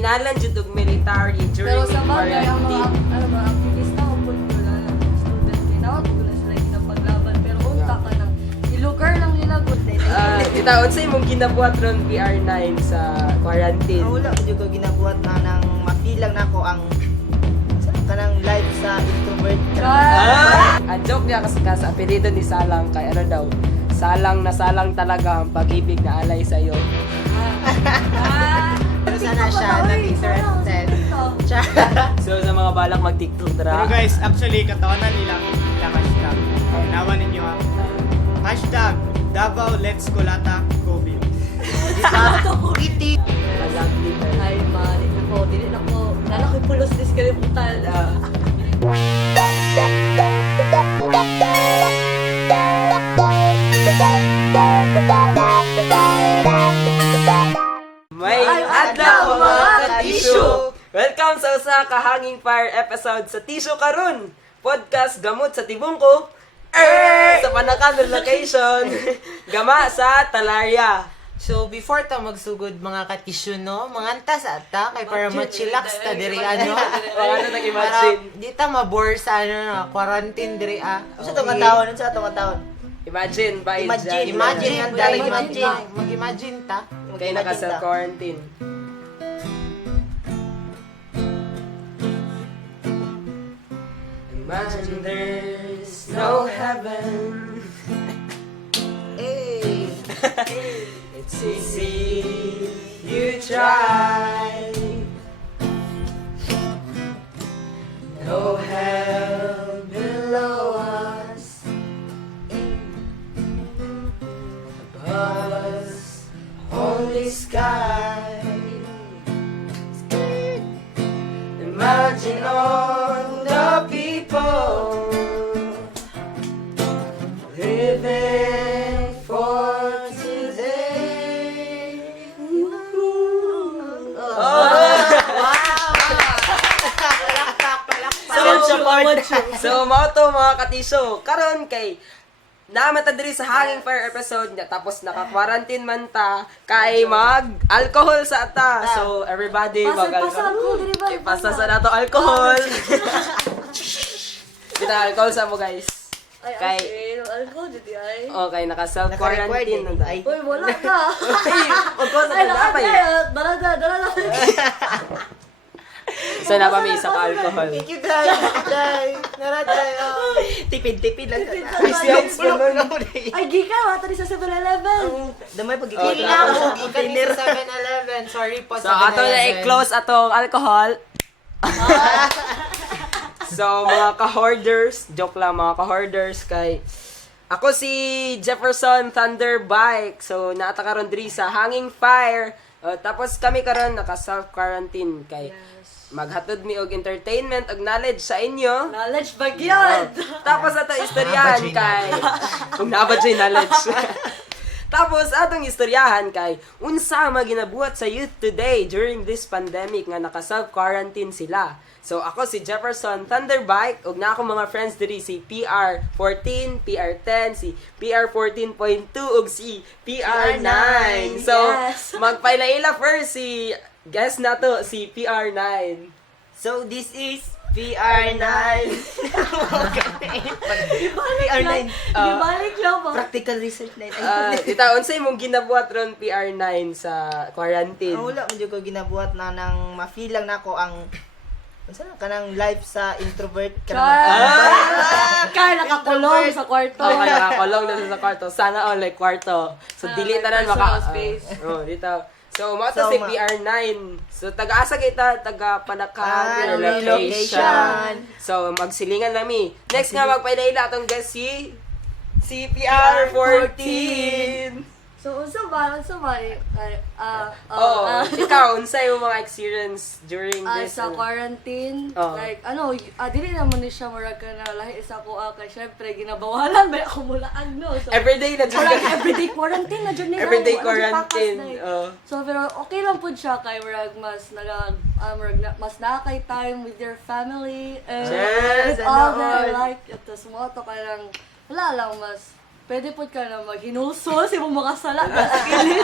ginalan jud og military during Pero sa bagay, ang mga quarantine. aktivista ko po nila, student kayo, nawag ko na sila ginapaglaban. Pero unta ka nang, ilugar lang nila good day. Titaon sa imong ginabuhat ron PR9 sa quarantine. Wala ko ko ginabuhat na nang mapilang na ako ang kanang live sa introvert. Ang joke niya kasi sa apelido ni Salang kay ano daw, salang na salang talaga ang pag-ibig na alay sa iyo. Pero sana siya nag-interested. So sa mga balak mag-TikTok Pero dra. guys, actually, katawanan nilang hashtag. Nawan ninyo ha. Hashtag Davao Let's Colata COVID. Titi. Ay, mali ako. Dili na ko. Nala ko'y pulos dis kalimutan. May adlaw mga ka-tissue! Welcome sa usa ka Hanging Fire episode sa Tissue Karon. Podcast gamot sa tibong ko. Sa Panakanol location. Gama sa Talaria. So, before ta magsugod mga katisyo, no? Manganta sa ata, kay para ma-chillax ta diri, ano? Ano nag-imagine? Para di ta mabore sa, ano, na, quarantine diri, ah. Sa itong katawon, sa itong katawon. Imagine ba Imagine. Imagine, Imagine, anda, imagine. mag-imagine ta. Kaya naka-self-quarantine. Imagine there's no heaven. Hey. It's easy, you try. No hell below us. Above us, only sky. Imagine all the people living for today. So mao to mga katiso. Karon kay namata diri sa Hanging Fire episode niya tapos naka-quarantine man ta kay mag-alcohol sa ata. So everybody Pasal ko, dili ba? Ipasa sa nato alcohol. Kita alcohol sa mo guys. Ay, Kay- okay. Alcohol, dili ay. Okay, naka-self-quarantine na Ay. tayo. Uy, wala ka. Huwag ko sa Ay, tandapay. dala. So napamisa ka alcohol. Thank you, guys. Guys. Naratay. Tipid-tipid lang. Christians naman. Ay, gika, wata ni sa 7-Eleven. Damay Oh, pagkikita Kailangan ako. mo, ikan sa 7-Eleven. Sorry po, So ato na i-close atong alcohol. So mga ka-hoarders, joke lang mga ka-hoarders kay ako si Jefferson Thunderbike. So naata karon diri sa Hanging Fire. Tapos kami karon naka self-quarantine kay maghatod mi og entertainment og knowledge sa inyo. Knowledge bagyan. Tapos ato istoryahan kay kung nabadjay knowledge. Tapos atong istoryahan kay unsa maginabuhat sa youth today during this pandemic nga naka self-quarantine sila. So ako si Jefferson Thunderbike ug na ako mga friends diri si PR14, PR10, si PR14.2 ug si PR9. So Yes. magpaila-ila first si guest nato si PR9. So, this is PR9. PR9. Ibalik lang ba? Practical research 9. Tita, unsa imong ginabuhat ron PR9 sa quarantine? Wala mo ko ginabuhat na nang mafilang na ako ang kanang live sa introvert. Kaya nakakulong sa kwarto. Okay, nakakulong na sa kwarto. Sana all like kwarto. So, dili like tanan personal maka... space. dito. So, mao So, si PR9. So, taga-asa kita, taga-Panakag, relocation. relocation. So, magsilingan nami. Next nga, magpaila atong guest si PR14. So, unsa ba? Ikaw, unsa yung mga experience during this? Sa quarantine, Oh. like, dili naman ni siya marag ka na lahi isa ko kay syempre, ginabawalan, may akumulaan, no? So, Everyday na dyan Murag ka. everyday quarantine na dyan nila. Everyday Ano, dyan quarantine. pakas na eh. Oh. So, pero okay lang po siya kay murag mas nakakay time with your family and Yes, all ano that all. like ito mo to kay wala lang pwede po ka na maghinulso sa imong mga sala sa kilid.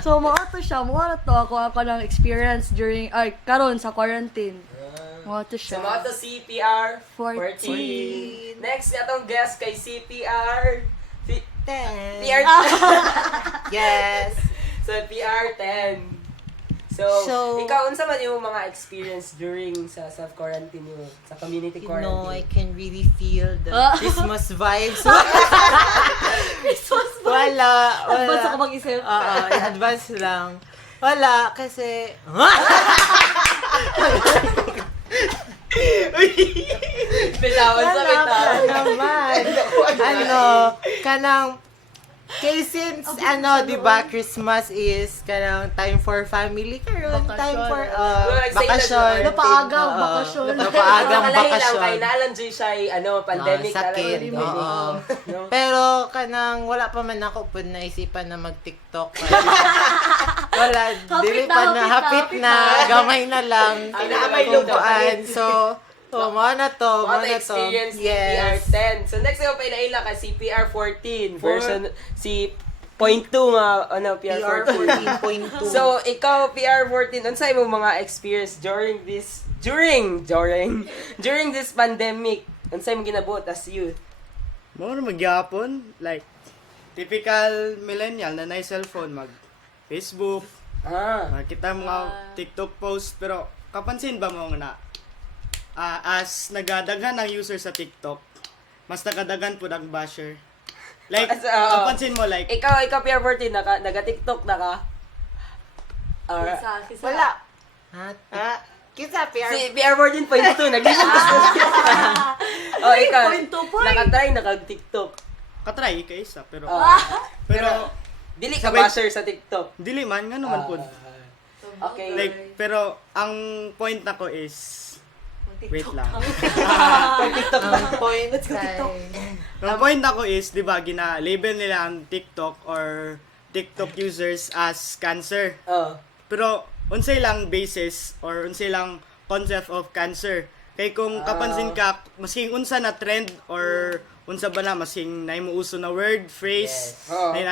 So, mga to siya. Mga na to ako ng experience during, karon sa quarantine. Mga to So, siya. mga to CPR 14. 14. Next, atong guest kay CPR Ten. PR Yes. So, PR 10. So, ikaw, unsa man yung mga experience during sa self-quarantine mo, sa community You quarantine? know, I can really feel the Christmas vibes. Christmas ba? Wala. Advance ako mag-isip. Advance lang. Wala, kasi... Bitawan sa bitawan. naman. Kanang... Kaya since, di ba, Christmas is kanang time for family karon, time for bakasyon. Napaagang bakasyon. Napaagang Nakalahi lang bakasyon. kay nalan dyan siya ay, pandemic. Sakit. nalan- Oo. No? Pero kanang wala pa man ako po naisipan na mag-TikTok. Wala, dili pa na, hapit na, gamay na lang. Gamay Kung lang. kuan. So, mo na to, mo Mga na to. experience Yes. CPR 10. So next ko pa inaila ka CPR 14 version si point 2 nga PR 14. 14.2. So ikaw PR 14 unsa imong mga experience during this pandemic? Unsa imong ginabuhat as youth? Mo magyapon like typical millennial na nay cellphone mag Facebook, makita mga TikTok post pero kapansin ba mo nga na as nagadaghan ang user sa TikTok, mas nakadaghan po ang basher. Like, kapansin mo like, Ikaw PR 14 naga-TikTok na ka? Kisa. Wala. Kisa, PR. Si PR 14.2 nag-TikTok. Ikaw. Nakatry nakag-TikTok. katry ka isa pero Pero dili ka sabay- basher sa TikTok. dili man nga naman po. Okay. Like, pero ang point na ko is wait lang. Ang point Ang point na ko is, di ba, gina-label nila ang TikTok or TikTok users as cancer. Pero unsay lang basis or unsay lang concept of cancer. Kay kung kapansin ka, masking unsa na trend or unsa ba na masking naimuuso na word, phrase,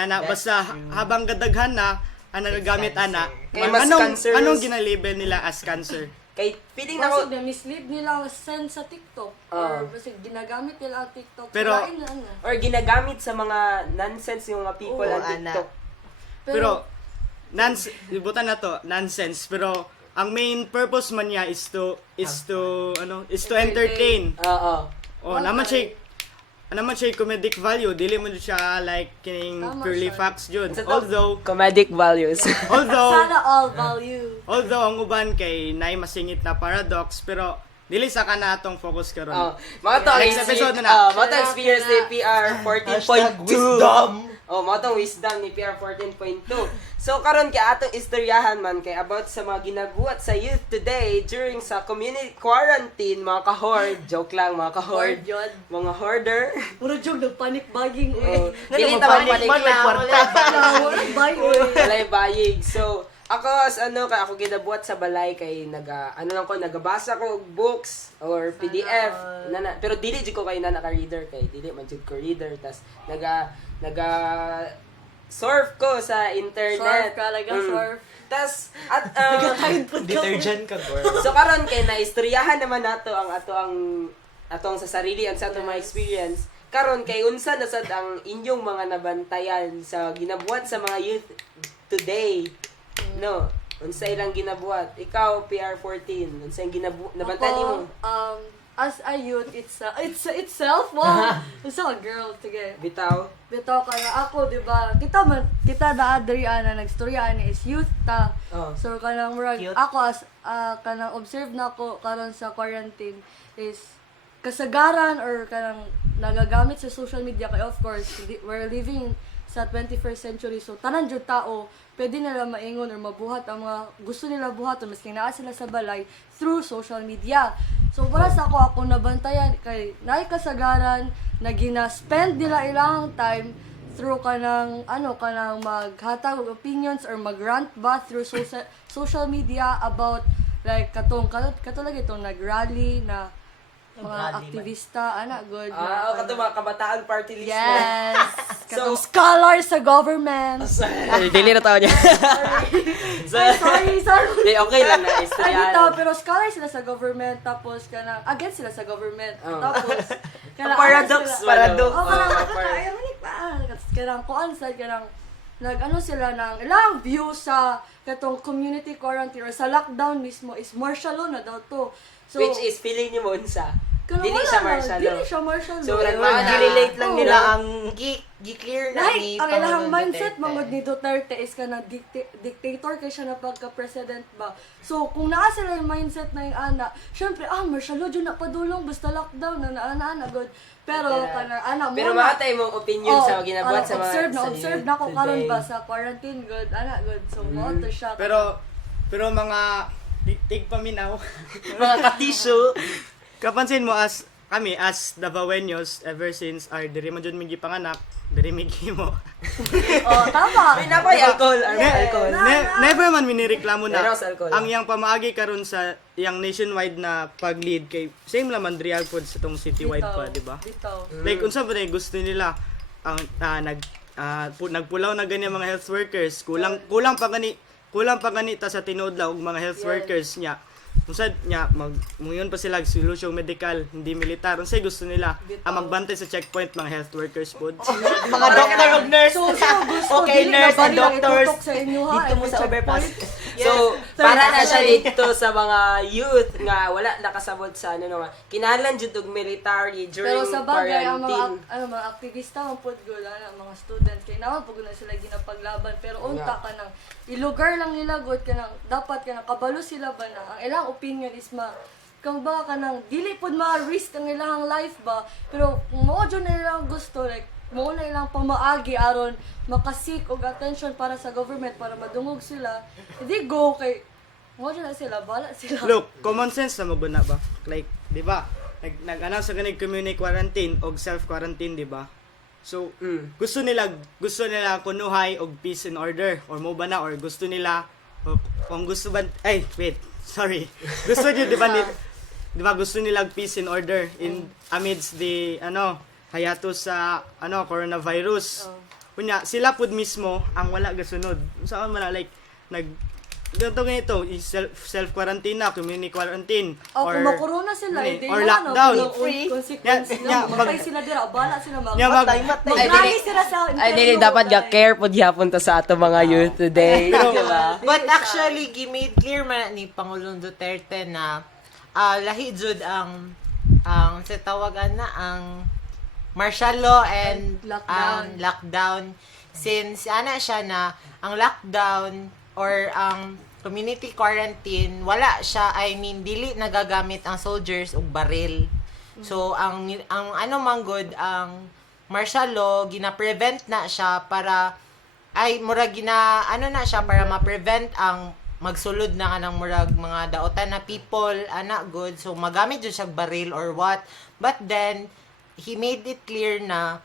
na basta habang gadaghan na ang nagagamit cancer. ana. Kay mas cancerous. Anong ginalabel nila as cancer? Kay feeling na ko Kasi na-mislead nila ang send sa TikTok. Or kasi ginagamit nila ang TikTok. Pero- Kalain na, or ginagamit sa mga nonsense yung mga people Oo, ang TikTok. Pero libutan na to, nonsense. Pero ang main purpose man niya is to entertain. Oh, naman siya comedic value, dili mo siya like kining Tama purely siya. facts jud. Sa to- Although Comedic values. Sana all value. ang uban kay nay masingit na paradox pero dili sa kana atong focus karon. Mga to Next episode na. mga to experience ni PR 14.2. wisdom. Mga to wisdom ni PR 14.2. So karon kay atong istoryahan man kay about sa mga ginabuhat sa youth today during sa community quarantine, mga ka-hoard. Joke lang, mga ka-hoard. Yun. Mga hoarder. Puro joke, nagpanic bagging. Dili ta magpanik. Wala buy, Walay bayig. So, ako ako ginabuhat sa balay kay nagabasa ko og books or PDF pero dili jud ko kay naka reader kay dili man jud ko reader tas naga surf ko sa internet. Surf ka, surf. Tas Detergent ka, girl. so karon kay naistoryahan naman nato ang atong sa sarili ang sa atong mga experience. Karon kay unsa na sad ang inyong mga nabantayan sa ginabuhat sa mga youth today. No, unsa ilang ginabuhat? Ikaw PR14, unsa yung nabantayan nimo? As a youth, itself, wow. Unsa ka girl, sige. Bitaw. Bitaw ka na ako, di ba? Kita na adrian na nagstorya ni is youth ta. So kanang murag Cute. ako as kanang observe na ko karon sa quarantine is kasagaran or kanang nagagamit sa social media kay of course we're living sa 21st century so tanan jud tao pwede nila maingon or mabuhat ang mga gusto nila buhaton maski naa sila sa balay through social media. So para sa ako nabantayan kay naay kasagaran na gina-spend nila ilang time through kanang kanang maghatag og opinions or mag-rant ba through social media about like katulad itong nag-rally na mga Nag-rally ba? aktivista good Kato mga kabataan party list mo. yes So, Ang scholar sa government. Dili na tao niya. Sorry. Okay lang na. Ay, Istoryahan. dito, pero scholar sila sa government, tapos kanang against sila sa government. Oh. Tapos, Paradox. Paradox. Oh, kanang kanang kuan sa kanang nag-ano sila ng ilang view sa katong community quarantine or sa lockdown mismo is martial law na daw to. So, Which is feeling niyo mo unsa? kanang Dili wala siya na, martial law. Dili siya martial So, law. Gi-relate lang Oo. nila ang Gi-clear na Like, ni ang ilahang Pangulong mindset Duterte. mangod ni Duterte is ka na dictator kay siya na pagka-president ba. So, kung naa sila yung mindset na yung ana, syempre, martial law, dyan na padulong, basta lockdown, na good. Pero, kana, Pero makatay mong opinion sa ginabuhat sa mga... observe na ko karon ba sa quarantine, good, good. So, mo to siya. Pero mga tigpaminaw. Mga katisyo. Kapansin mo as Davaoenos ever since diri man jud mi gipanganak, diri mi gimo. Tama. May napay alcohol. Alcohol. Never man minireklamo na Pero sa alcohol. ang yang pamaagi karon sa yang nationwide na pag-lead kay same naman real pod sa tong citywide pa, di ba? Dito. Like unsa ba gusto nila ang nagpulaw na gani ang mga health workers, kulang pa gani ta sa tinuod lang og mga health workers niya. Unsa niya muyon pa sila solution medical, hindi militar. Unsay gusto nila? Magbantay sa checkpoint mga health workers pod. mga doctor ug nurse. So, gusto, Okay, dili nurse na and bali lang doctors. itutok sa inyo, ha? Dito mo sa overpass. So, para na siya dito sa mga youth nga wala nakasabot sa kinahanglan jud og military during Pero sa bagay, ang quarantine. mga aktivista, ang pudgol, mga students, kaya naman pag na sila ginapaglaban. Pero unta ka nang, ilugar lang nila, good ka nang, dapat ka nang, kabalo sila ba na, ang ilang opinion is kung ba ka nang, dili po ma-risk ang ilang life ba, pero kung mo dyan na ilang gusto, like, mo na ilang pamaagi aron makasik og attention para sa government para madungog sila, hindi go kay, mo dyan na sila, bala sila. Look, common sense na maguna ba? Like, di ba? Nag-announce sa ganig community quarantine o self-quarantine, di ba? So, gusto nila kunuhay og peace and order or mo ba na or gusto nila kung gusto ba sorry. Gusto niyo di ba gusto nila peace and order in amidst the hayatos sa coronavirus. Kunya sila pud mismo ang wala gasunod. Saan man like ganito ganito, self quarantine na, community quarantine Kung makorona sila, or lockdown. Consequence Yeah, na, matay sila dira, bala sila Matay. mag-rally sila sa Dili dapat ga-care pod gyapon ta sa ato mga youth today. Diba? But actually, gi-made clear man ni Pangulong Duterte na lahi jud ang sa tawagan na ang martial law and lockdown since siya na ang lockdown or ang community quarantine wala siya, dili nagagamit ang soldiers og baril. So ang man good ang martial law gina-prevent na siya para na siya para ma-prevent ang magsulod na kanang murag mga daotan na people good, so magamit jud siya baril or what, but then he made it clear na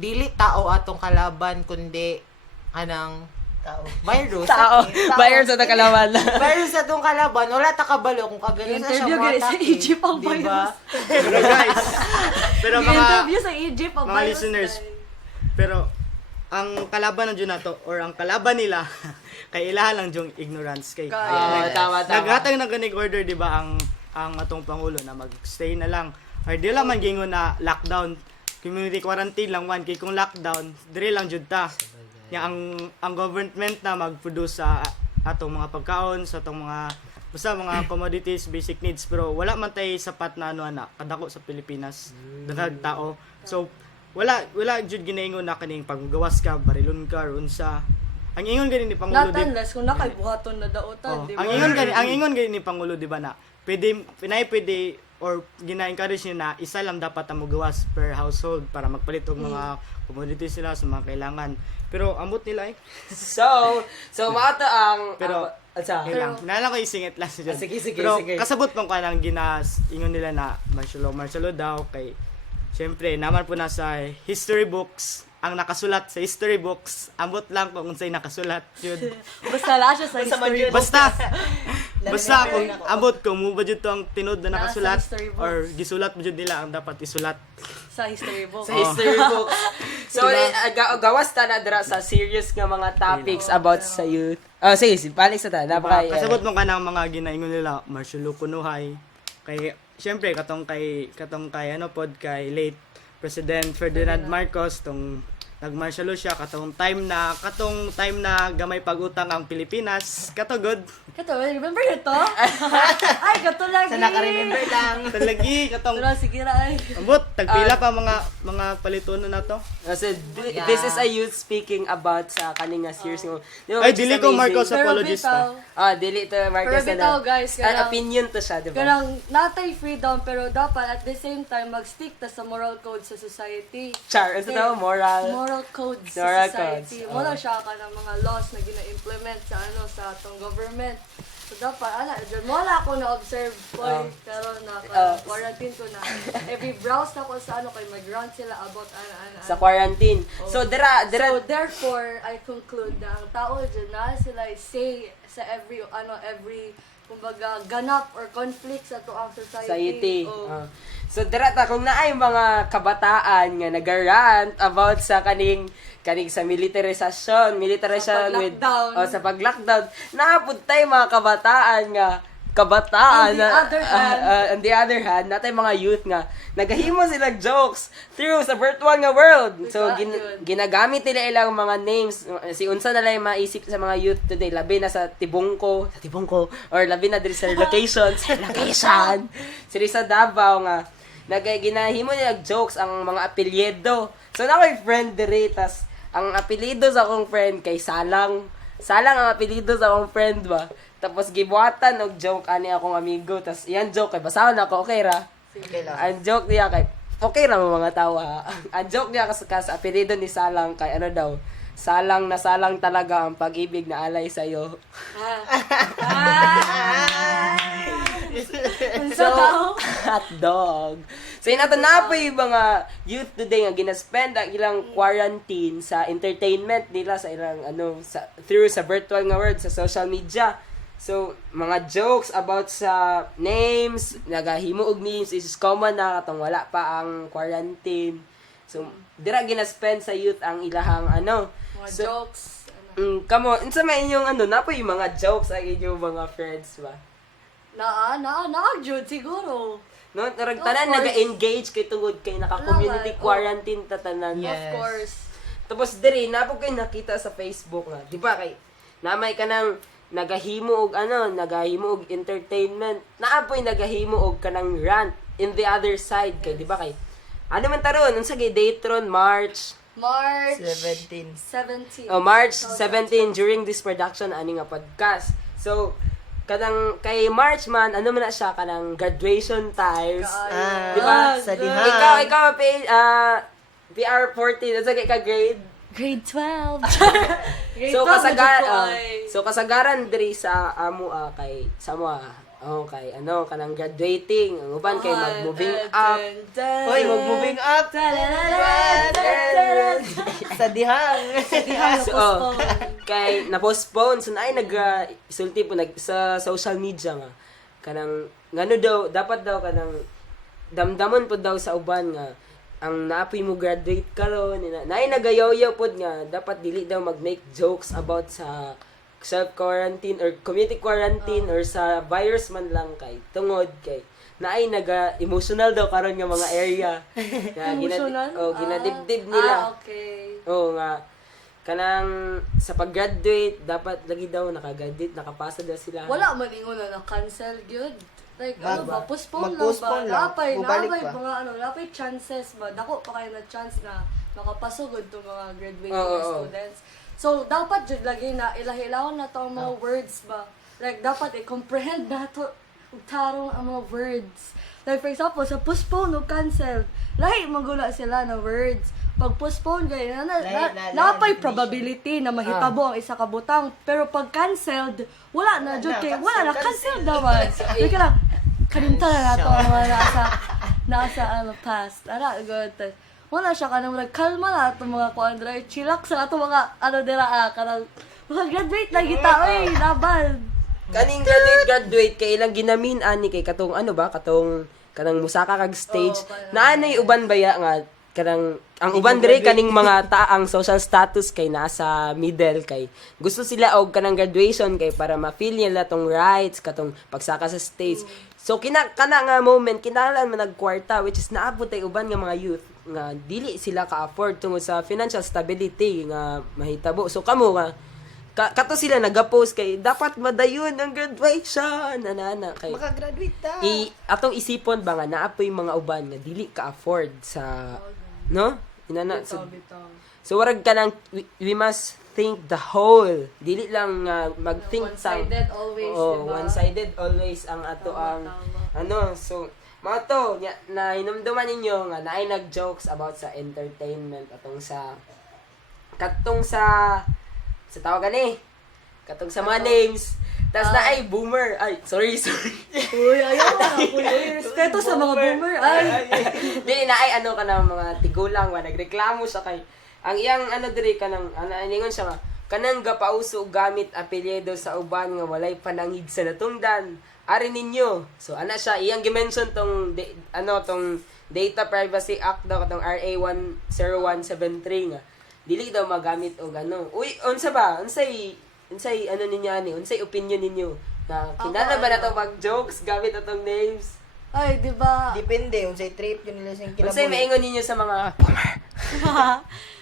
dili tao atong kalaban kundi anang virus. Virus sa kalaban. Virus atong kalaban, wala ta kabalo kung kagano sa siya Interview guys sa matake, Egypt ang diba? virus. Pero guys, Interview sa Egypt ang mga virus. listeners, pero ang kalaban ng nato or ang kalaban nila kay ilaha lang yung ignorance kay Tama. naghatag na ganig order di ba ang atong pangulo na magstay na lang or di lang man gingon na lockdown community quarantine lang kay kung lockdown dire lang jud ta ya ang government na mag-produce sa atong mga pagkaon sa atong basta mga commodities basic needs pero wala man tay sapat na kadako sa Pilipinas daghang tao so wala jud ginaingon na kaning paggawas ka barilon ka unsa ang ingon gani ni Pangulo Not unless kung nakaibuhaton na daotan, di ba? ang ingon gani ni Pangulo di ba na pwede or gina-encourage niya na isa lang dapat ang magawas per household para magpalit og mga commodities sila sa mga kailangan pero ambot nila So maato ang kailang naalala ko isingit lang siya Sige. pero kasabot pang kanang ingon nila na martial law daw kay syempre naman po na sa history books ang nakasulat sa history books, ambot lang kung unsay nakasulat yun. Basta la siya sa Basta man history yun. book. Basta kung ambot ko mo ba jud to ang tinud na Nasa nakasulat history books. or gisulat mo jud nila ang dapat isulat. Sa history book. Sa history book. So, gawas ta na dira sa serious nga mga topics about sa youth. Oh, sige, balik sa ta. Napaka, Kasabot mo ka ng mga ginaingon nila, Marcelo Kunuhay. Kay syempre katong kay ano pod kay late President Ferdinand Marcos tong nagmarsyalo siya katong time na gamay pagutang ang Pilipinas. Kato good. Kato, remember ito? Ay, kato lagi. Sa naka-remember lang. Talagi katong Pero sige ra ay. ambot tagpila pa mga palitono na to. Kasi this is a youth speaking about sa kaning nga serious nga. Di ba, Ay which is dili ko amazing. Marcos Pero apologist bitaw, Dili to Marcos Pero bitaw, guys, An kanang- opinion to siya, di ba? kanang natay freedom pero dapat at the same time mag-stick ta sa moral code sa society. Char, ito daw, moral. Moral codes Moral sa society. codes, Wala siya ka ng mga laws na gina-implement sa sa atong government. So dapat dyan wala ako na-observe ko karon na quarantine ko na. Every browse na ko sa kay mag-run sila about Sa quarantine. So, dira, So therefore I conclude na ang tao dyan na sila say sa every kumbaga ganap or conflict sa to ang society. society. Oh. So, dira ta, kung naay mga kabataan nga nagarant about sa kaning sa militarization with pag-lockdown. sa pag-lockdown, naapod tay mga kabataan nga kabataan On the other hand, natay mga youth nga nagahimo silang jokes through sa virtual nga world. So Yun. ginagamit nila ilang mga names. Si unsa na lang maisip sa mga youth today, labi na sa tibungko or labi na diri sa location. Siri sa Davao nga ginahimo nila jokes ang mga apelyido. So na may friend diri tas ang apelyido sa akong friend kay Salang. Salang ang apelyido sa akong friend ba. Tapos gibuhatan og joke ani akong amigo. Tas iyan joke kay basahon ako, okay ra. Okay lang. Ang joke niya kay okay ra mo mga tawa. Ang joke niya kasi sa apelyido ni Salang kay ano daw. Salang na salang talaga ang pag-ibig na alay sa iyo. So, hot dog. So, inato na po yung mga youth today nga ginaspend ang ilang quarantine sa entertainment nila sa ilang through sa virtual nga world, sa social media. So, mga jokes about sa names, nagahimo og memes is common na katong wala pa ang quarantine. So, dira ginaspend sa youth ang ilahang mga So, jokes. kamo, unsa may inyong na po yung mga jokes ang inyong mga friends ba? Jud siguro. No, tarag Of tanan course. naga-engage kay tungod kay naka-community Wala, quarantine tatanan. Yes. Of course. Tapos diri napo kay nakita sa Facebook nga, di ba kay namay ka nang nagahimo og entertainment. Naapoy nagahimo og kanang rant in the other side kay di ba kay ano man taron unsa gay Datron March 17. 17. March 17 during this production ani nga podcast. So kanang kay March man ano man na siya kanang graduation times. Di ba? Sa diha. Ikaw PR 14 unsa kay ka grade? Grade 12. So kasagaran diri sa amo kay kay kanang graduating ang uban kay mag-moving up. Hoy, mag-moving up. Sa dihang. So, kay na-postpone so naay isulti po sa social media nga kanang ngano daw dapat daw kanang damdamon po daw sa uban nga ang naapoy mo graduate karon naay nagayaw-yaw pod nga dapat dili daw mag-make jokes about sa self-quarantine or community quarantine or sa virus man lang kay tungod kay naay emotional daw karon nga mga area nga Emotional? ginadibdib nila. Okay. Oo nga kanang sa pag-graduate dapat lagi daw nakapasa daw sila. Wala man ingon na cancel gyud. Like postpone lang Mag-postpone ba? lang. Bubalik ba? Mga napay chances ba? Dako pa kayo na chance na makapasugod to mga graduating Oo. students. So dapat jud lagi na ilahilawon na to ang mga words ba? Like dapat i-comprehend na to tarong ang mga words. Like for example, sa postpone o cancel, lahi magula sila na words. Pag postpone gay napay probability na mahitabo ang isa ka butang, pero pag canceled, wala na jud kay wala na cancel daw. Like lang kalimtan na nato ang mga nasa past. Ara good. wala siya kanang murag kalma na atong mga kuan dira, chillax sa atong mga ano dira kanang mga graduate na kita oy, laban. Kaning graduate kay ilang ginamin ani kay katong ano ba katong kanang musaka kag stage naanay uban baya nga kanang ang uban dire kaning mga taang social status kay nasa middle kay gusto sila og kanang graduation kay para ma-feel nila tong rights katong pagsaka sa stage. So kana nga moment kinahanglan man nagkwarta which is naabot tay uban nga mga youth nga dili sila ka-afford tungod sa financial stability nga mahitabo. So kamo nga kato sila nagapost kay dapat madayon ang graduation anana kay Makagraduate ta. atong isipon ba nga naapoy mga uban nga dili ka afford sa no inana so warag ka nang we must think the whole dili lang mag-think One-sided always, oh, diba? one-sided always ang ato ang ano so mga to na hinumduman ninyo nga naay nag-jokes about sa entertainment atong sa katong sa tawagan katong sa mga names. Tas na ay boomer. Ay, sorry. Uy, ayaw na. Uy, respeto sa mga boomer. Ay. Di na ay ano ka na mga tigulang wa nagreklamo siya kay ang iyang ano diri kanang ningon siya nga kanang gapauso gamit apelyido sa uban nga walay panangig sa natungdan. Ari ninyo. So ana siya iyang gi-mention tong tong Data Privacy Act daw katong RA 10173 nga dili daw magamit og ano. Uy, unsa ba? Unsay ano ninyo ani? Unsay opinion ninyo? Na kinala ba nato mag-jokes gamit atong names? Ay, di ba? Depende unsay trip yun nila sing Unsay kinabuhi. maingon ninyo sa mga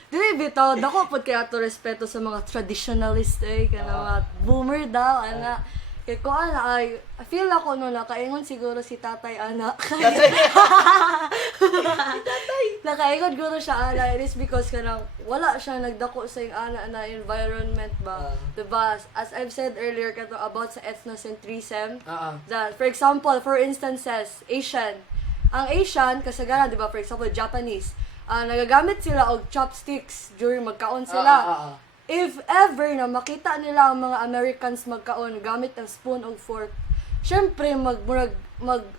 Dili bitaw, dako pod kay ato respeto sa mga traditionalist kana mga boomer daw ana. Kay ko ana ay I feel ako no nakaingon siguro si tatay ana. Nakaingon guro siya ana it is because kanang wala siya nagdako sa yung ana na environment ba. Diba? As I've said earlier kato about sa ethnocentrism. That, for example, for instances, Asian. Ang Asian, kasagaran, di ba, for example, Japanese, nagagamit sila og chopsticks during magkaon sila. If ever na makita nila ang mga Americans magkaon gamit ang spoon o fork, syempre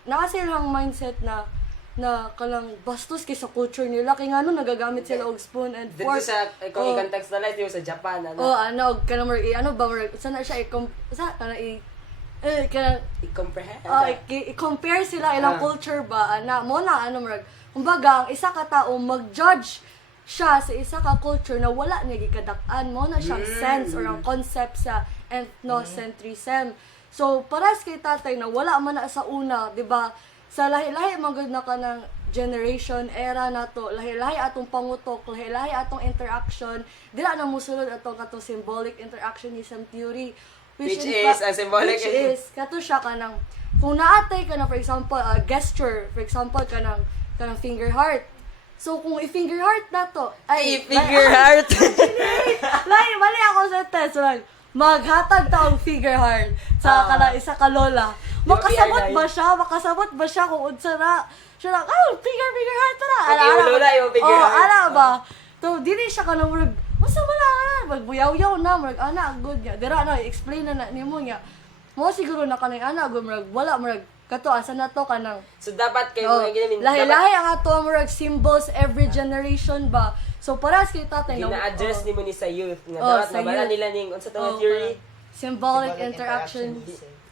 naa silang mindset na kalang bastos kay sa culture nila kay ngano nagagamit sila og spoon and dito fork. sa kung i-contextualize dito sa Japan ano. Og kanang ano ba sana siya I-comprehend. i-compare sila ilang culture ba ana mo na ano murag kumbaga ang isa ka tao mag-judge siya sa isa ka culture na wala niya gikadak-an mo na siyang sense or ang concept sa ethnocentrism. So paras kay tatay na wala man na sa una, di ba? Sa lahi-lahi magud na kanang generation era nato, lahi-lahi atong pangutok, lahi-lahi atong interaction, dila na musulod atong katong symbolic interactionism theory Which is a symbolic kato siya kanang kung naatay ka na for example gesture, for example kanang finger heart. So kung i-finger heart na to, finger heart. mali ako sa test lang. Maghatag ta og finger heart sa kanang isa ka lola. Makasabot ba siya kung unsa na? Siya lang, finger heart na. Okay, lola yung finger heart. Ala ba? So dili siya kanang murag basta wala magbuyaw-yaw na murag ana good nya. Dira na explain na nimo nya. Mo siguro na kanang ana good murag wala murag kato asa na to kanang So dapat kayo mga ginamin. lahi-lahi ang ato murag symbols every generation ba. So paras kay tatay Gina-address nimo ni sa youth nga dapat sa nabala youth. nila ning unsa tong theory. Symbolic interaction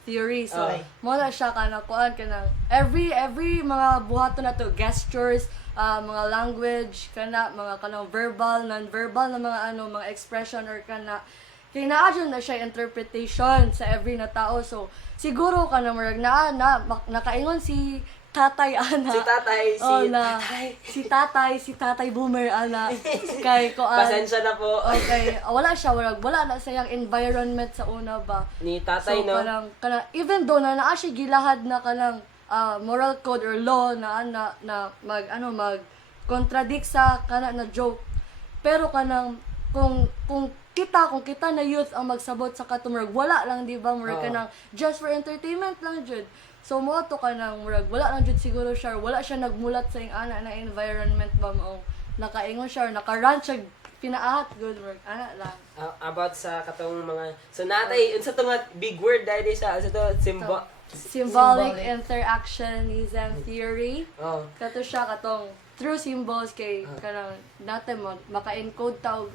theory. So mo na siya kanang kuan kanang every mga buhaton na to gestures, mga language kana mga kanang verbal, non-verbal na mga mga expression or kana kay naa na siya interpretation sa every na tao. So siguro kanang murag nakaingon si tatay ana. Si tatay boomer ana. Kay ko Pasensya na po. Okay, wala siya wala na sayang environment sa una ba. Ni tatay So, no. kanang even though na naa siya gilahad na kanang moral code or law na mag contradict sa kana na joke. Pero kanang kung kita na youth ang magsabot sa katumurag wala lang di ba murag kanang just for entertainment lang jud. So mo to kanang murag wala lang jud siguro siya wala siya nagmulat sa ing ana na environment ba mao nakaingon siya naka-run siya pinaahat good work ana lang. About sa katong mga so natay unsa to nga big word dahil siya unsa to Symbolic interactionism theory. Kato siya katong through symbols kay kanang natin maka-encode ta og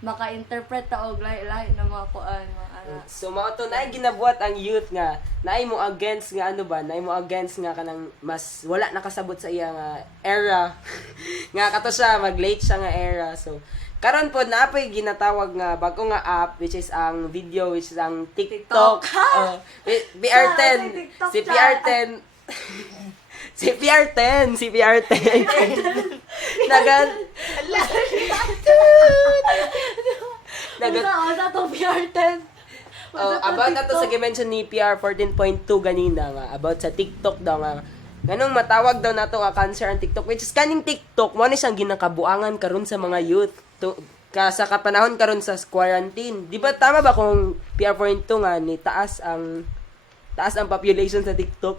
maka-interpret ta og lahi-lahi na mga kuan mga ana. So mao to naay ginabuhat ang youth nga naay mo against nga ano ba naay mo against nga kanang mas wala nakasabot sa iya nga era nga kato siya mag-late siya nga era. So karon pod naapay ginatawag nga bago nga app which is ang video which is ang TikTok. PR10 si PR10 si PR10 nagan Wala to PR10. about na to sa gimension ni PR 14.2 ganina nga about sa TikTok daw nga ganong matawag daw nato nga cancer ang TikTok which is kaning TikTok mo ni siyang ginakabuangan karon sa mga youth to sa kapanahon karon sa quarantine. Di ba tama ba kung PR 4.2 nga ni taas ang population sa TikTok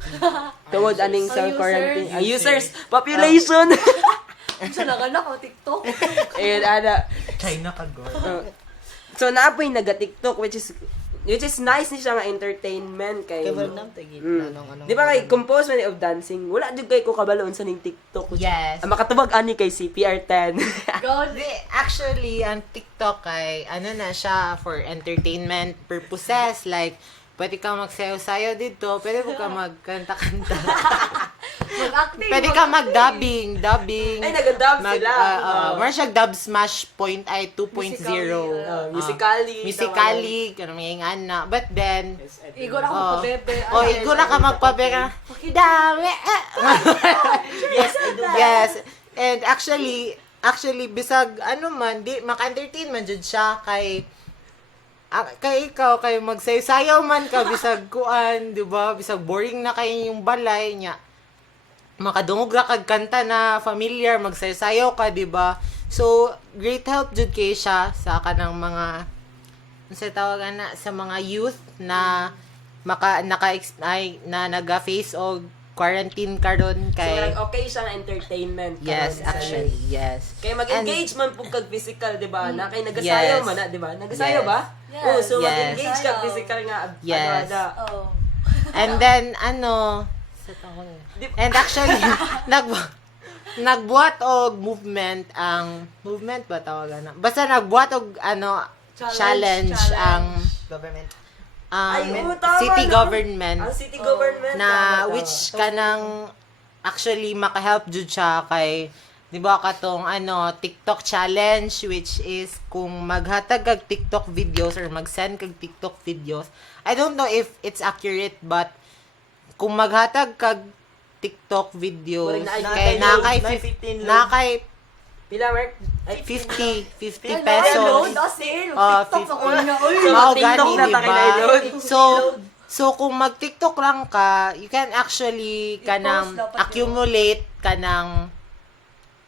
tungod aning sa quarantine. Ang users population. Sa nagana ko TikTok. And ana China ka, girl. so naapoy naga-TikTok which is nice ni siya nga entertainment kay Kay Bernam tagi Di ba kay compose man of dancing wala jud kay ko kabaloon sa ning TikTok. Yes. Ang makatubag ani kay si PR10. God. Actually, ang TikTok ay, ano na siya, for entertainment purposes. Like, pwede ka magsayo-sayo dito, pwede mo ka magkanta-kanta. Mag-acting. Pwede ka mag-dubbing. Ay, nag-dub sila. Meron siya dub smash point ay 2.0. Musically. Kanang may na. But then, Igor ako pabebe. igura ka magpabeka. Dami! Yes, I do. Yes. And actually, bisag ano man, di maka-entertain man jud siya kay ikaw kay magsayaw man ka bisag kuan, di ba? Bisag boring na kay yung balay niya. Makadungog ra kag kanta na familiar, magsayaw ka, di ba? So, great help jud kay siya sa kanang mga sa tawagan na sa mga youth na naga-face og quarantine karon So, kay okay siya nga entertainment. yes, karon sa actually, youth. yes. Kaya mag-engage man po kag physical, di ba? Na kay nagasayaw Yes. man na, di ba? Nagasayaw Yes. ba? Yes. Oh, so Yes. mag-engage kag Sayaw. physical nga. Yes. Oh. And then and actually nagbuhat og movement ba tawagan na? Basta nagbuhat og challenge ang Government. Ay, tama, city no? government Ang city government. na tama. which kanang actually maka-help jud siya kay di ba katong TikTok challenge which is kung maghatag kag TikTok videos or mag-send kag TikTok videos. I don't know if it's accurate but kung maghatag kag TikTok videos kay nakay Pila, Mark? Ay, 50 Hello, pesos. Dasil. Ah, TikTok 50. ako niya. Uy. So, Mao TikTok gani, na di ta ba? kinaiload. So kung mag-TikTok lang ka, you can actually kanang I-post dapat accumulate kanang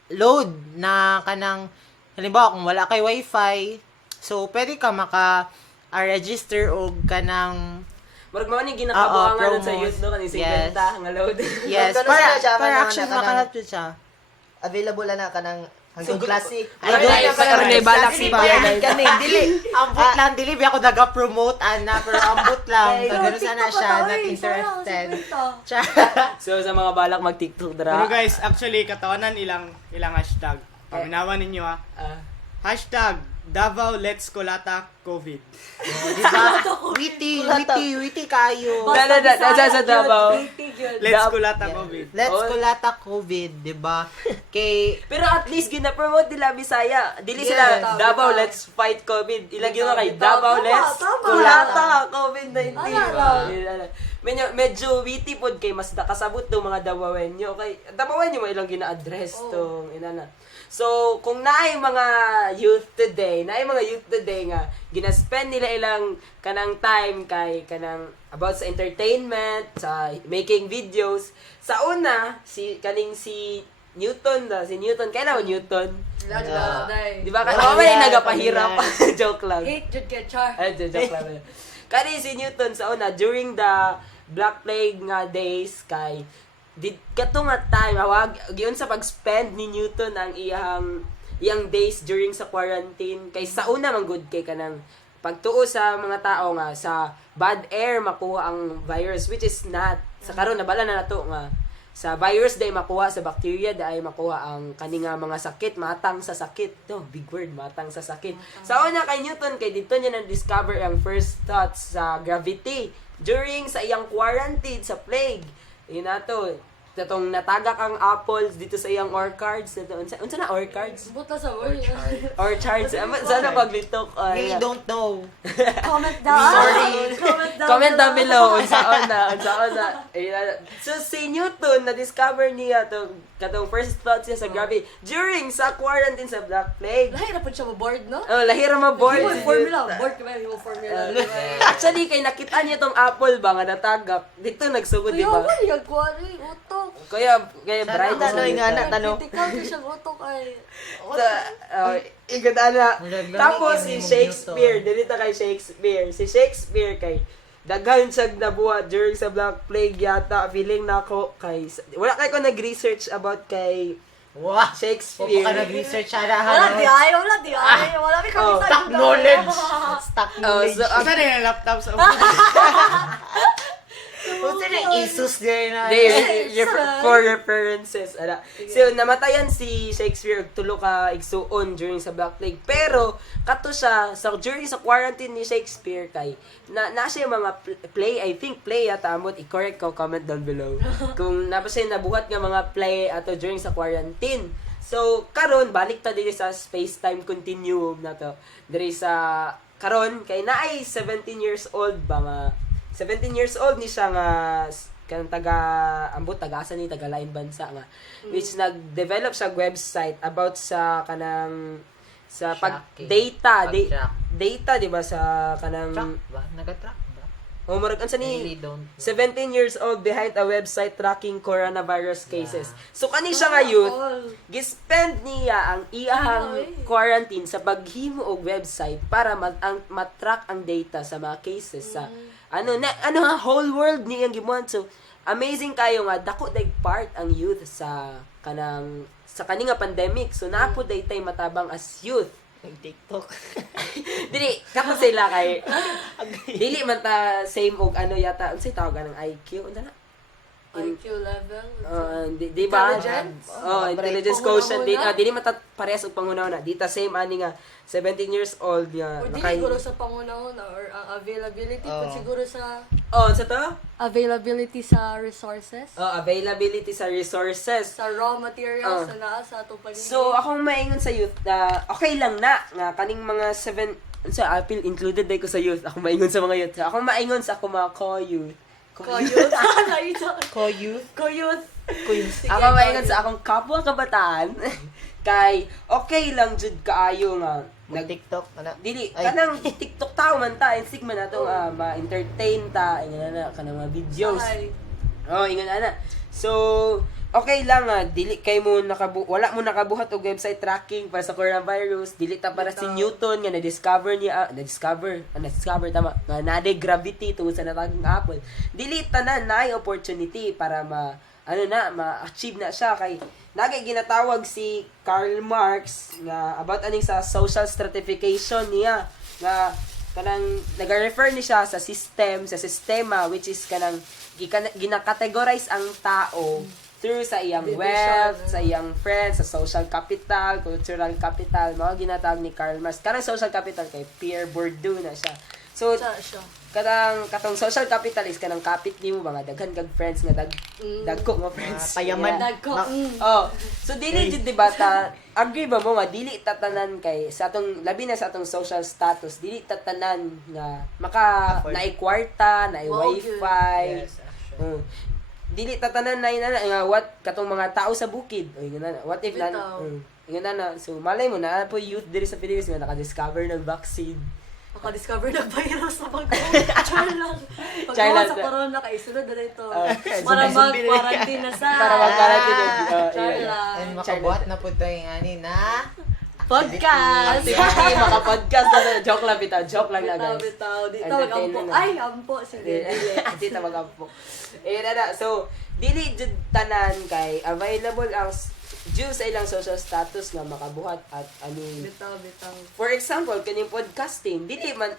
load na kanang halimbawa kung wala kay wifi, so pwede ka register og kanang Marag mo ni ginakabuangan promos. sa youth no kaning Yes. 50 nga load. yes, Ganun sila siya, para kanang- actually kanang- makahelp yun siya. Available na kanang hanggang classic. Ay, don't- may balak si Bayan. Kani dili. Ambot lang, dili ba ako naga-promote, pero ambot lang. Ay, Gano'n sana TikTok siya, pa not to, eh. interested. Sayang, Char. So sa mga balak mag-TikTok Pero dra. guys, actually, katawanan ilang hashtag. Paminawan ninyo ha. Hashtag Davao Let's Colata COVID. Diba? Witty kayo. Sa Davao. Let's Colata COVID. Let's Oh. kulata COVID, diba? Kay, Pero at least gina-promote nila Bisaya. Dili Yes. sila Davao Let's Fight COVID. Ilang ginawa kay Davao Let's Kulata COVID-19. Medyo witty pod kay mas nakasabot tong mga Davaoenyo. Kay Davaoenyo mo ilang gina-address tong inana. So, kung naay mga youth today nga gina-spend nila ilang kanang time kay kanang about sa entertainment, sa making videos. Sa una, si Newton kailan Newton? Di ba? Kasi ako man nagapahirap. Joke lang. Hate jud kay Char. Ay, joke lang. Kani si Newton sa una, during the Black Plague nga days, kay kato nga time, giyon sa pag-spend ni Newton ang iyang days during sa quarantine. Kay sa una, man good kay kanang pagtuo sa mga tao nga, sa bad air makuha ang virus, which is not. Sa karon nabala na nato nga sa virus day makuha, sa bacteria day makuha ang kaninga mga sakit, matang sa sakit. No, big word, matang sa sakit. Sa una kay Newton, kay dito niya na-discover ang first thoughts sa gravity during sa iyang quarantine sa plague. Yun na to. Tatong natagak ang apples dito sa iyang orchards. Unsa na orchards? Buta sa word. Orchards. Sana paglitok. They don't know. Comment down. Sorry. Comment down below. Unsaon na. So, si Newton, na-discover niya katong first thoughts niya sa gravity during sa quarantine sa Black Plague. Lahi na po siya ma-board, no? Oh, lahira ma-board. Himo yung formula. Board ka ba? Himo formula. Actually, kay nakita niya tong apple ba nga natagak. Dito nagsugod, di Kaya ba? wala yung kuwari. Utok. Kaya bright. Tanong nga na, tanong. Critical ko siyang utok ay. Igad ana. Malaglag Tapos ni si Nemo Shakespeare, dito kay Shakespeare. Si Shakespeare kay daghan siya nabuhat during sa Black Plague yata. Feeling na ako kay wala kay ko nag-research about kay Wow. Shakespeare. Huwag ka nag-research Wala arahan. di ay. Wala di ay. Wala may kami sa Stock knowledge. Stock Oh, knowledge. so, Asa na yung laptop sa Kung sino yung Asus din na. for references. Ala. So, namatayan si Shakespeare og tulo ka igsuon during sa Black Plague. Pero, kato siya, during sa quarantine ni Shakespeare kay, na siya yung mga play, I think play yata amot, i-correct ko, comment down below. Kung napa siya nabuhat nga mga play ato during sa quarantine. So, karon balik ta diri sa space-time continuum na to. Diri sa, karon kay naay 17 years old ba nga, 17 years old ni siya nga kanang taga-asa ni taga-lain bansa nga which nag-develop siya website about sa kanang sa Shocking. data di ba sa kanang Track ba? Nag-track ba? murag ansa I really ni don't. 17 years old behind a website tracking coronavirus cases. So kani siya nga youth, gispend niya ang iyahang quarantine sa paghimo og website para matrack ang data sa mga cases sa whole world niyang gimuan. So amazing kayo nga dako dag part ang youth sa kani nga pandemic. So napo daytay matabang as youth. TikTok. Dili kato sila kay dili man ta same og yata unsay tawag ng IQ unsa na IQ level. di ba Intelligence? intelligence quotient dili man ta parehas og pangunaw na dita same ani nga 17 years old ya Or di siguro sa pangunahon or ang availability kung siguro sa sa to availability sa resources. availability sa resources. Sa raw materials na naa sa atong paligid. So akong maingon sa youth na okay lang na nga kaning mga 7 I feel included day ko sa youth. Ako maingon sa mga youth. Ako maingon sa ako mga co-youth. Koyut. Koyut. Koyut. Ako maingon sa akong kapwa kabataan. Kay okay lang jud kaayo nga TikTok. Ano? dili Ay. kanang TikTok tao man ta insig man nato ma-entertain ta ingon na kanang mga videos. Ingon ana. So okay lang dili kay mo wala mo nakabuhat og website tracking para sa coronavirus, dili ta para si Newton nga na-discover tama nga naday gravity tungod sa natagong apple. Dili tanan naay opportunity para ma-achieve na siya kay nagay ginatawag si Karl Marx nga about aning sa social stratification niya nga kanang nag-refer ni siya sa sistema which is kanang gina-categorize ang tao through sa iyang wealth, sa iyang friends, sa social capital, cultural capital, mga ginatawag ni Karl Marx. Kanang social capital kay Pierre Bourdieu na siya. So, katong social capital is kanang kapit nimo mga daghan kag friends nga dagko nga friends. Payaman. Yeah. So dili jud di ba ta agree ba mo nga dili tatanan kay sa atong labi na sa atong social status dili tatanan nga maka naay kwarta, naay wifi. Yes, actually. Dili tatanan na nga what katong mga tao sa bukid. What if so malay mo na po youth diri sa Pilipinas nga naka-discover ng vaccine. Maka-discover ng virus sa Char lang. Char lang. Sa corona, kaisunod na ito. Para mag-quarantine na sa. Para mag-quarantine na. Char lang. And makabuhat na po tayo na Podcast! Sige, maka-podcast na. Joke lang, bitaw. Joke lang na, guys. Bitaw. Dito mag-ampo. Ay, ampo. Sige. Dito mag-ampo. So, dili jud tanan kay available ang due sa ilang social status nga makabuhat at Bitaw. for example kaning podcasting dili man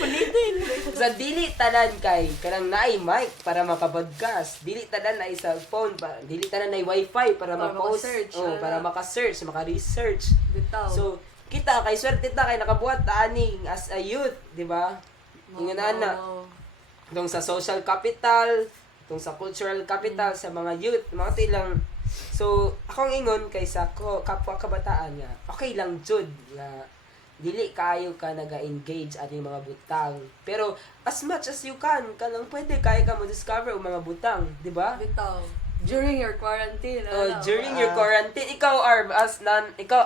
Ulitin. Sa dili tanan kay kanang naay mic para makapodcast, dili tanan naay cellphone, dili tanan naay wifi para Para ma-post, maka-search, para maka-search, maka-research. Bitaw. So, kita kay swerte ta kay nakabuhat ta ani as a youth, di ba? Ingon na itong sa social capital, itong sa cultural capital sa mga youth, mga tilang. So, akong ingon kay sa kapwa kabataan nga, okay lang jud nga dili kayo ka naga-engage ani mga butang. Pero as much as you can, kanang pwede kaya ka mo discover og mga butang, di ba? Bitaw. During your quarantine. During your quarantine, ikaw Arm as ikaw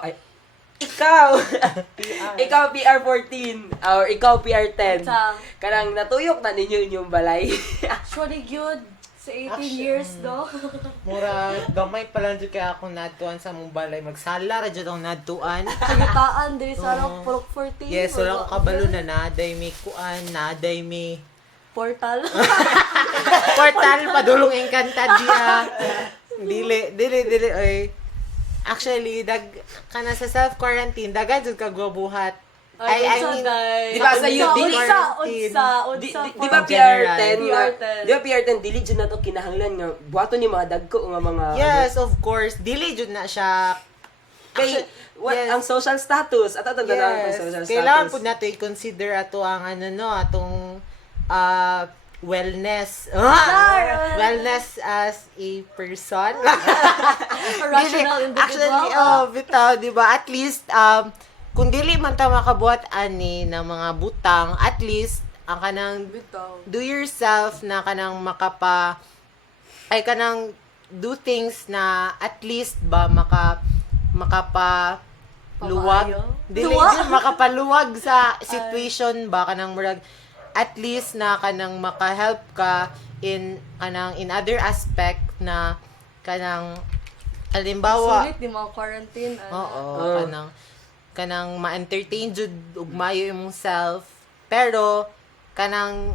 ikaw PR14 or ikaw PR10. Butang. Kanang natuyok na ninyo inyong balay. Actually, good. Sa 18 years, no? Mura, gamay pa lang dyan kaya ako natuan sa mong balay. Magsala ra dyan akong natuan. Kagitaan, dili sa Rock, Purok 14. Yes, wala ko kabalo na naday may kuan, naday may Portal. portal, padulong engkanta diya. Dili, oy. Actually, kana sa self-quarantine, dagan jud ka gwabuhat. I mean, Di ba sa youth, dili- Unsa, Di ba general. PR10? PR10. Di ba PR10 dili jud na to kinahanglan nga buhaton ni mga dagko nga mga Yes, of course. Dili jud na siya. kay what yes. ang social status at atong ang social status. Kailangan po nato i-consider ato ang atong wellness. Wellness as a person. A rational individual. Actually, bitaw, di ba? At least, kung dili man ta makabuhat ani ng mga butang, at least, ang kanang Bitaw. do yourself na kanang kanang do things na at least ba makapaluwag. Pamayo? Dili Luwag? makapaluwag sa situation ba kanang murag at least na kanang maka-help ka in other aspect na kanang halimbawa Sulit di mga quarantine. oo kanang ma-entertain jud ug maayo imong self pero kanang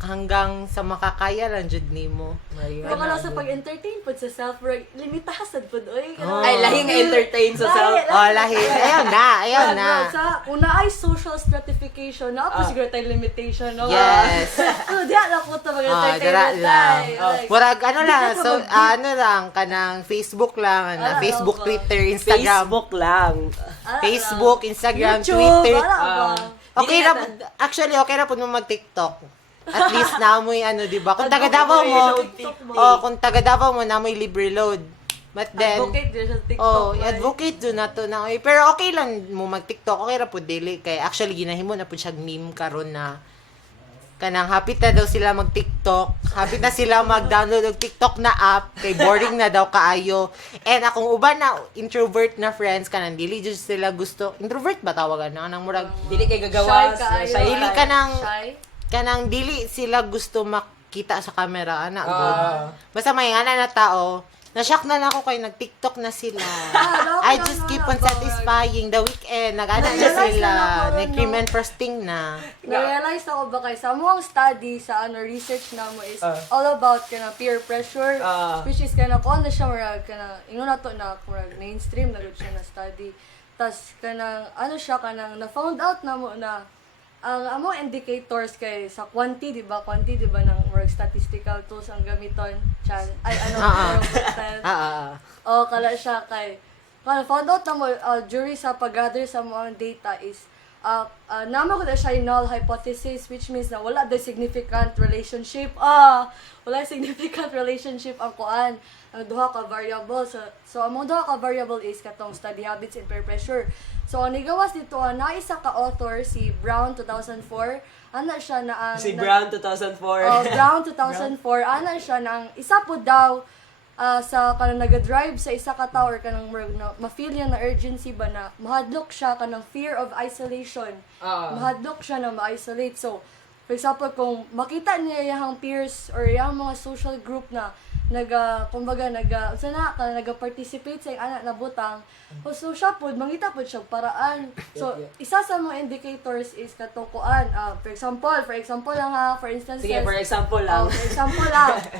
hanggang sa makakaya lang jud nimo. Pero ka lang sa pag-entertain po sa self, limitasan po doy. Ay lahi nga entertain sa self. Lahi. Ayaw na. Sa una ay social stratification, na po siguro tayo limitation, no? Yes. So, diya lang po ito mag-entertain. Dara lang. Like, Murag lang, Hindi ka so mag- lang kanang Facebook lang, Facebook, ako. Twitter, Instagram. Facebook lang. Facebook, Instagram, YouTube, Twitter. ba? Okay ra actually okay ra pud mo mag-TikTok. At least namoy di ba? Kung taga Davao mo, kung taga Davao mo namoy libre load. But then Advocate din sa TikTok. advocate do na to na. Pero okay lang mo mag-TikTok, okay ra pud dili kay actually ginahimo na pud siya meme karon na kanang happy na daw sila mag-TikTok, happy na sila mag-download og TikTok na app kay boring na daw kaayo. And akong uban na introvert na friends kanang dili jud sila gusto. Introvert ba tawagan na kanang murag Dili kay gagawas. Shy kaayo. Dili ka nang Shy? kanang dili sila gusto makita sa camera ana good. Basta may ana na tao, na-shock na ako kay nag-TikTok na sila. I just keep on satisfying the weekend. Nag-ana na Na-realize sila. na ako, Nag-cream and frosting na. Na-realize ako ba kay sa mga study sa research na mo is all about kana peer pressure which is kana kung na siya murag kana ingon nato na murag mainstream na gud siya na study tas kanang siya kanang na found out na mo na ang among indicators kay sa quantity di ba ng murag statistical tools ang gamiton kala siya kay kala found out na mo during sa pag-gather sa mga data is naman ko na siya yung null hypothesis which means na wala the significant relationship ang kuan ang duha ka variable so among duha ka variable is katong study habits and peer pressure so ang nigawas dito na isa ka author si Brown 2004 ana siya na ang Si Brown 2004. Brown 2004 ana siya na ang isa po daw sa kanang naga-drive sa isa ka tao or kanang ma-feel niya na urgency ba na mahadlok siya kanang fear of isolation. Mahadlok siya na ma-isolate. So, for example, kung makita niya yung peers or yung mga social group na naga-participate sa anak na butang, so siya po, mangita po siya paraan. So, isa sa mga indicators is katukuan. For example lang ha, for instance, Sige, for example lang.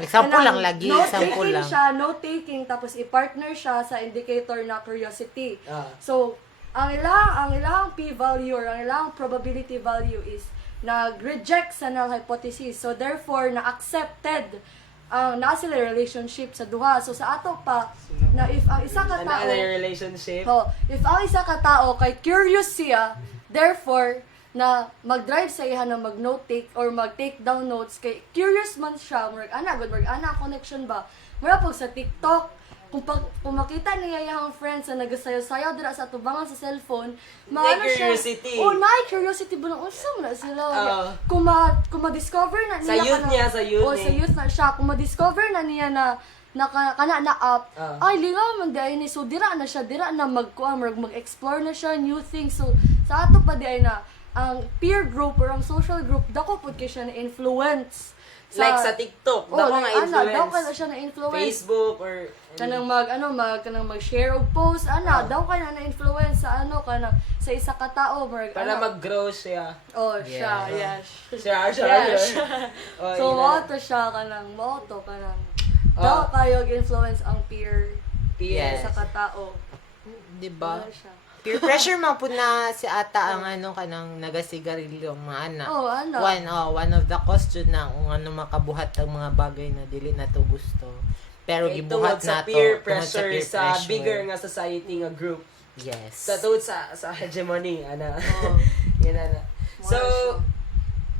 Example lang lagi, example lang. Note-taking, tapos i-partner siya sa indicator na curiosity. So, ang ilang p-value or ang ilang probability value is nag-reject sa null hypothesis. So therefore na-accepted na sila relationship sa duha. So sa ato pa na if ang isa ka tao relationship. if ang isa ka tao kay curious siya, therefore na mag-drive sa iya na mag-note take or mag-take down notes kay curious man siya, murag ana connection ba. Mura pag sa TikTok, kung makita niya yung friends na nagasayaw-sayaw dira sa tubangan sa cellphone, maano siya. Curiosity. Curiosity ba na unsa man na sila. Oo. Kung ma-discover na Sa youth niya, sa youth sa youth na siya. Kung ma-discover na niya na kana na up, ay lingaw man dai ni, so dira na siya, dira na mag-explore na siya new things. So sa ato pa di ay na ang peer group or ang social group dako pud kay siya na influence. Like sa TikTok, dako nga influence. Daw ka na siya na influence. Facebook or Kanang mag-share og post, daw ka na na-influence sa sa isa ka tao. para mag-grow siya. Siya, yes. Siya. Oh, So, moto siya kanang daw kayo influence ang peer Yes. sa katao. Diba? Ano siya? Peer pressure man po na si ata ang kanang nagasigarilyo ang mga anak. One of the cause jud na kung makabuhat ang mga bagay na dili na to gusto. Pero gibuhat na to peer tungod pressure peer sa pressure. bigger nga society nga group. Yes. Tungod sa hegemony Yan ana. So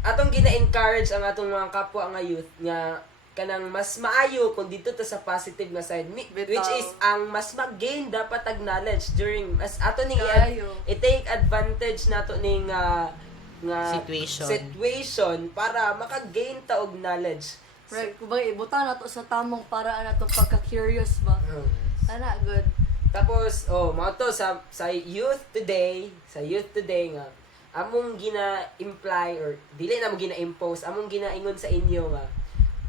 atong gina-encourage ang atong mga kapwa nga youth nga kanang mas maayo kung dito ta sa positive nga side which is ang mas mag-gain dapat ag knowledge during as ato ning i-take advantage nato ning nga situation para maka-gain ta og knowledge. Right, kung ibutan nato sa tamang paraan nato pagka-curious ba. Ana good. Tapos mao to sa youth today nga among gina-imply or dili na mo gina-impose, among ginaingon sa inyo nga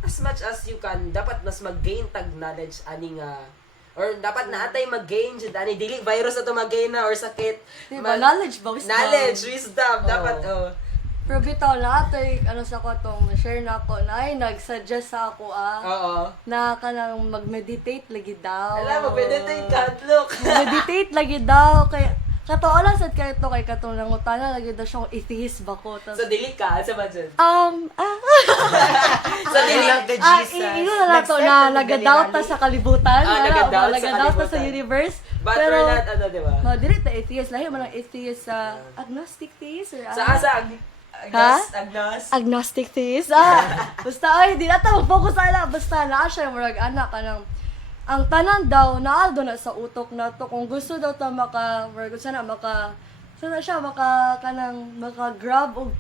as much as you can, dapat mas mag-gain tag knowledge ani nga or dapat naatay mag-gain jud ani dili virus ato mag-gain na or sakit. Diba, knowledge ba? Wisdom dapat Pero bitaw na atay sa ko tong share na ako na ay nag-suggest sa ako na kanang mag-meditate lagi daw. Alam mo, meditate ka, look. Meditate lagi daw kay katoolan sad kay to kay katong nangutana lagi daw siya kung atheist ba ko. So dili ka sa budget. So they love the Jesus. Ino na to na nagadaw ta sa kalibutan. Nagadaw ta sa kalibutan. universe. But pero we're not di ba? dili ta atheist lahi man ang atheist sa agnostic theist or Sa asa agnos. agnostic theist. Basta ay di na ta mag-focus ala basta naa siya murag anak kanang ang tanan daw naaldo na sa utok na to kung gusto daw ta maka-grab og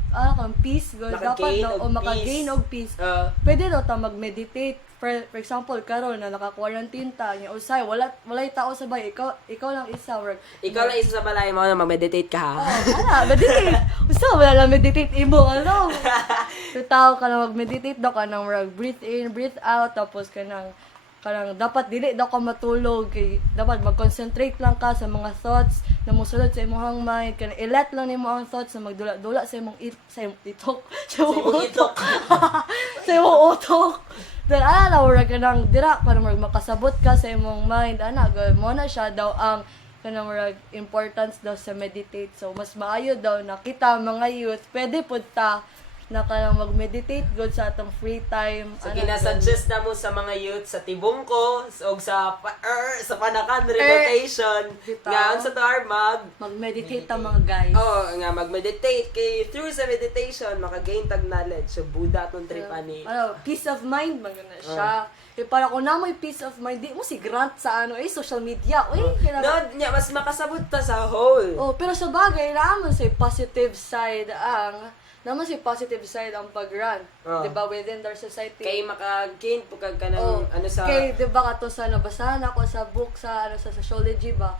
peace good dapat daw o maka-gain og peace. Pwede daw ta mag-meditate. For example, karon na naka-quarantine ta, nya usay walay tao sabay, ikaw lang isa work. Ikaw lang isa sa balay mo na mag-meditate ka ha. Meditate. Usa wala lang meditate imo So tao ka lang mag-meditate daw ka nang breathe in, breathe out tapos kanang dapat dili daw ka matulog kay dapat mag-concentrate lang ka sa mga thoughts na mosulod sa imong mind kanang i-let lang nimo ang thoughts na magdula-dula sa imong utok sa imong utok then wala kanang dira para makasabot ka sa imong mind mo na siya daw ang kanang importance daw sa meditate. So mas maayo daw na kita mga youth pwede pud ta na kanang mag-meditate good sa atong free time. So ginasuggest na mo sa mga youth sa tibong ko o sa Panakan relocation nga unsa to mag-meditate ta mga guys. Nga mag-meditate kay through sa meditation maka-gain tag knowledge. So Buddha tong trip ani. Peace of mind magana siya. Para kung namoy peace of mind, di mo si Grant sa social media. Mas makasabot ta sa whole. Pero sa bagay, naman sa positive side ang pag-run. Diba, within their society. Kay maka-gain po kag kanang sa... Kay, diba ka to sa nabasahan ako sa book sa sociology ba?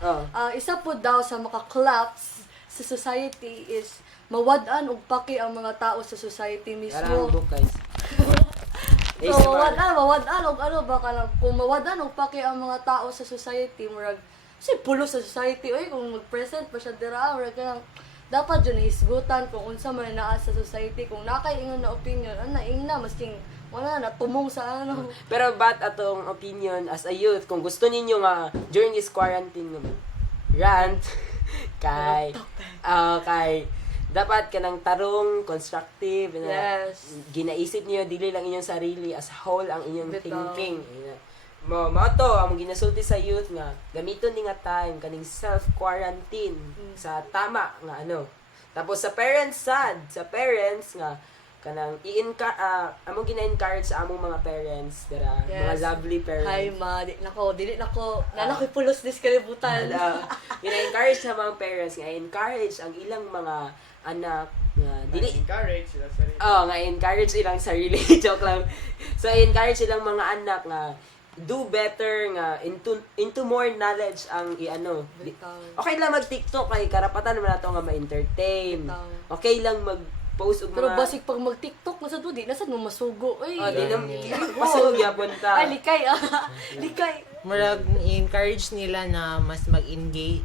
Isa po daw sa maka-collapse sa society is mawad-an og paki ang mga tao sa society mismo. Karang book guys. So, mawad-an og kung mawad-an og paki ang mga tao sa society, murag, pulo sa society, kung mag-present pa siya dira, murag kanang, dapat dyan hisgutan kung unsa man naa sa society, kung nakaingon na opinion, masking wala na, tumong sa Pero atong opinion as a youth, kung gusto ninyo nga, during this quarantine naman, rant, kay dapat kanang tarong, constructive, na Yes. ginaisip niyo dili lang inyong sarili as whole ang inyong Bitaw. thinking. Mo to ang ginasulti sa youth nga gamiton ni nga time kaning self-quarantine sa tama nga ano. Tapos sa parents nga kanang among gina-encourage sa among mga parents dira mga Yes. lovely parents. Hi ma, dili nako pulos dis kalibutan. Gina-encourage sa mga parents nga encourage ang ilang mga anak nga dili encourage sila sarili. nga encourage ilang sarili. Joke lang. So encourage ilang mga anak nga do better nga into more knowledge ang iano. Bitaw. Okay lang mag-TikTok kay karapatan naman nato nga ma-entertain. Bitaw. Okay lang mag-post og Pero mga basig pag mag-TikTok nasa to di nasa mo masugo. Ay. di na pasog yapon ta. Ay likay likay. Murag encourage nila na mas mag-engage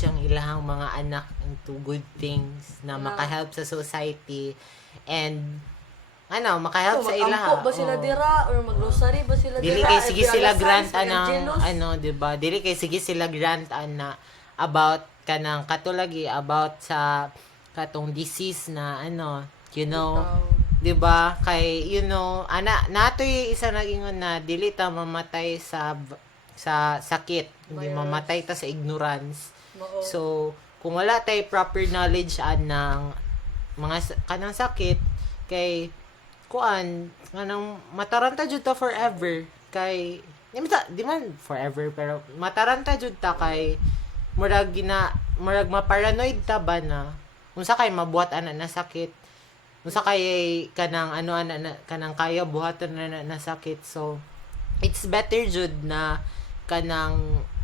ang ilang mga anak into good things na maka-help sa society and maka-help sa ilaha. Ba sila dira or mag-grocery ba sila dira? Dili kay sige Every sila alas grant size, Angelos. 'di ba? Dili kay sige sila grant about kanang katulagi about sa katong disease na you know, 'di ba? Kay natoy isa nagingon na dili ta mamatay sa sakit, hindi mamatay ta sa ignorance. Oo. So, kung wala tay proper knowledge ng mga kanang sakit kay kanang mataranta jud ta forever kay di man forever pero mataranta jud ta kay murag maparanoid ta ba na unsa kay mabuhat na sakit unsa kay kanang kanang kaya buhatan na sakit. So it's better jud na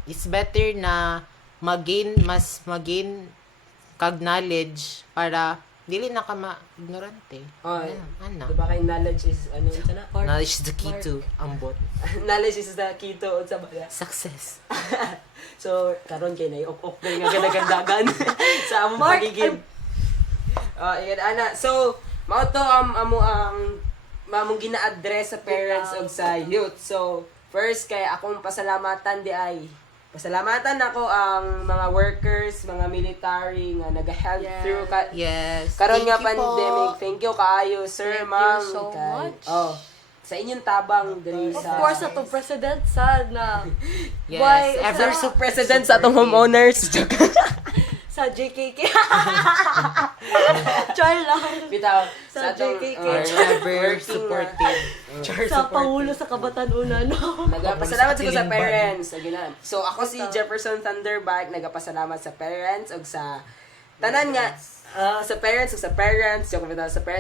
it's better na mas magin kag knowledge para dili na ka ma-ignorante. Diba kay knowledge is unsa na? Knowledge is the key to ambot. Knowledge is the key to unsa ba? Success. So karon kay nay ok na nga ganagandagan sa among pagiging. Iyan ana. So mao to among gina-address sa parents ug sa youth. So first kay akong pasalamatan di ay pasalamatan ako ang mga workers, mga military nga nag-help Yes. through Yes. karon nga Thank you po. pandemic. Thank you kaayo, sir, Thank you ma'am. so kay- much. sa inyong tabang diri Of sa course atong president sad na Yes. Why, Ever sa- president sa atong homeowners. sa JKK. Char lang. Bitaw Sa atong JKK. Ever working, supportive. Sa pangulo sa Kabatanunan, no? Nagapasalamat ko sa Kilimban. parents. So ako si Jefferson Thunderbike, nagapasalamat sa parents ug sa tanan nga sa parents ug sa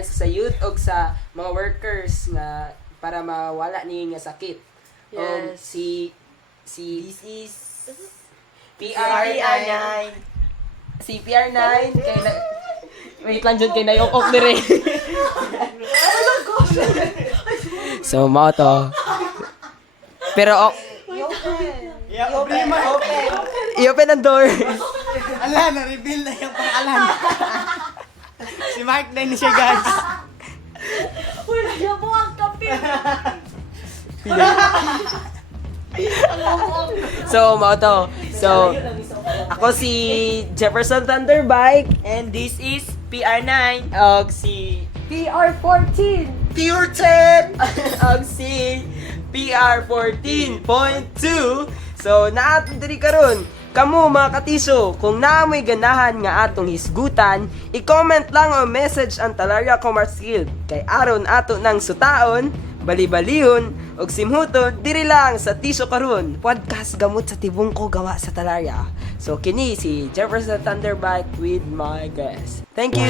sa youth ug sa mga workers nga para mawala ni nga sakit. Yes. This is PR9. Si PR9 kay wait lang dyan kay nayok dire. So mao to. Pero i-open ang door. Ala, na-reveal na yung pangalan. Si Mark na siya, guys. Wala niya mo ang kape. So mao to. So ako si Jefferson Thunderbike And this is PR9. og si PR14. Pure 10 ang si PR14.2. So naatong diri karon. Kamu mga katiso, kung naamoy ganahan nga atong hisgutan, i-comment lang o message ang Talaria Commerce Guild. Kay aron ato ng sutaon, bali-balihon, og simhuton, diri lang sa Tiso Karon, podcast gamot sa tibong ko gawa sa Talaria. So kini si Jefferson Thunderbike with my guest. Thank you!